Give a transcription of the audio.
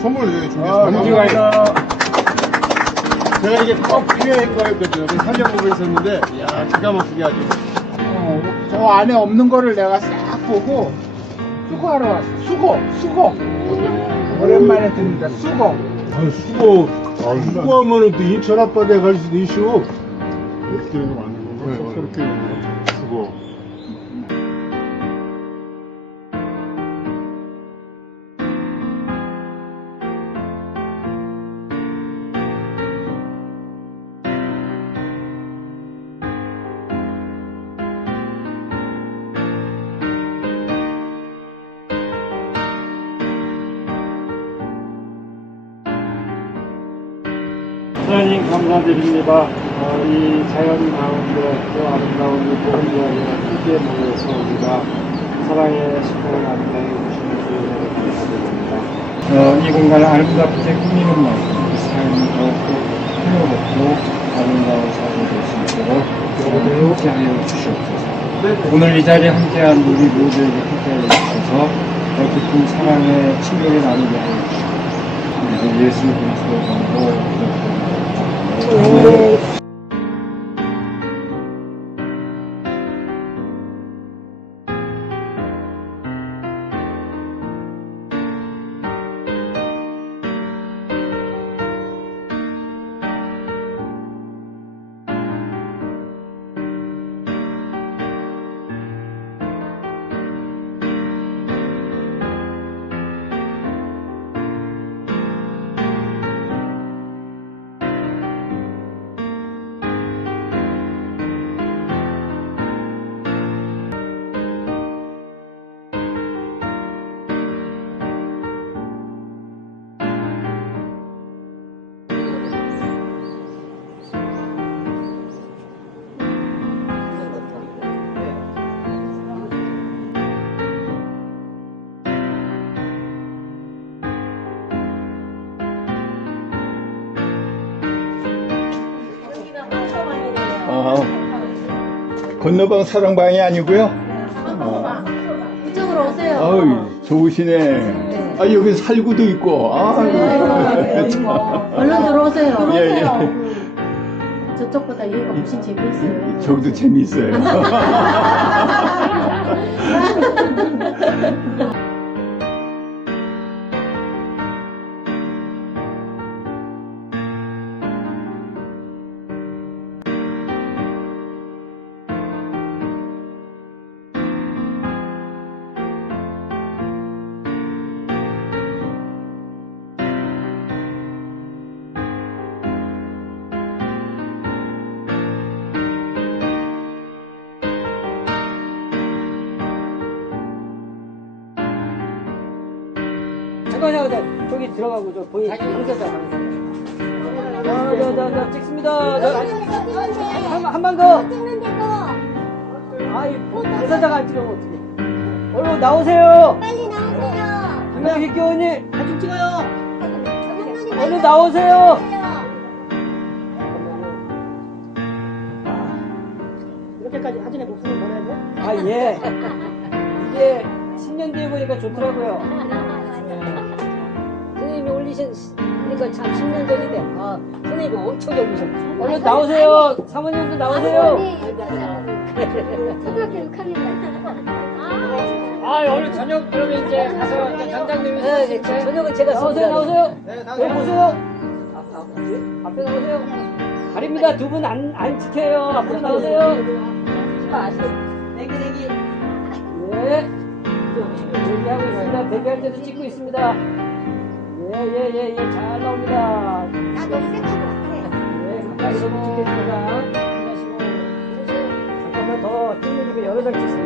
선물 여기 아, 준비했습니다. 감사합니다. 제가 이게 꼭 필요할 거였거든요. 살려보고 있었는데, 이야, 기가 막히게 아주. 어, 저 안에 없는 거를 내가 싹 보고 수거하러 왔어. 수거, 수거. 오랜만에 듣는다. 수거. 아, 수고, 수고하면은 또 인천 앞바다에 갈 수도 있어. 이렇게 되는 거 아니고 그렇게 되는 거. 수고. 하나님 감사드립니다. 어, 이 자연 가운데 또 아름다운 이 복음 이야기를 함께 모여서 우리가 사랑의 식구를 나누게 해주시는 주님을 감사드립니다. 어, 이 공간을 아름답게 꾸미는 만큼 이 삶이 더욱더 풍요롭고 아름다운 삶이 될 수 있도록 여러분들 함께하여 주시옵소서. 오늘 이 자리에 함께한 우리 모두에게 함께하여 주셔서 더 깊은 사랑의 친밀을 나누게 하여 주시옵소서. 예수 그리스도의 이름으로 기도드립니다. điện thoại. 건너방 사랑방이 아니고요. 이쪽으로 오세요. 어이, 좋으시네. 아, 여기 살구도 있고. 아, 참. 얼른 들어오세요. 예, 예. 저쪽보다 여기가 훨씬 재미있어요. 저도 재미있어요. 잠깐 저기 들어가고 저 보이 강사자 저저저 찍습니다. 저한한 더. 아이 강사자가 안 찍으면 어떡해. 얼른 나오세요. 빨리 나오세요. 김명희 교원님 사진 찍어요. 얼른 나오세요. 이렇게까지 사진에 목숨을 걸어야 돼? 아예. 이게 10년 뒤에 보니까 좋더라고요 올리신 그러니까 참 10년 전인데 아 선생님이 엄청 젊으셨어. 얼른 나오세요 사모님도 나오세요 초등학교 6학년 아 오늘 저녁 그러면 이제 가서 이제 장장님이 네, 네, 저- 저녁은 제가 나오세요 씁니다. 나오세요 여기 보세요 앞에 나오세요 가립니다 두 분 안 안 지켜요 앞으로 나오세요. 네 얘기하고 있습니다 데뷔할 때도 찍고 있습니다 예예 예 예 잘 나옵니다. 나 너무 생각 못해. 네 가까이서 찍겠습니다. 잠깐만 더 찍는 게 여러 장 찍습니다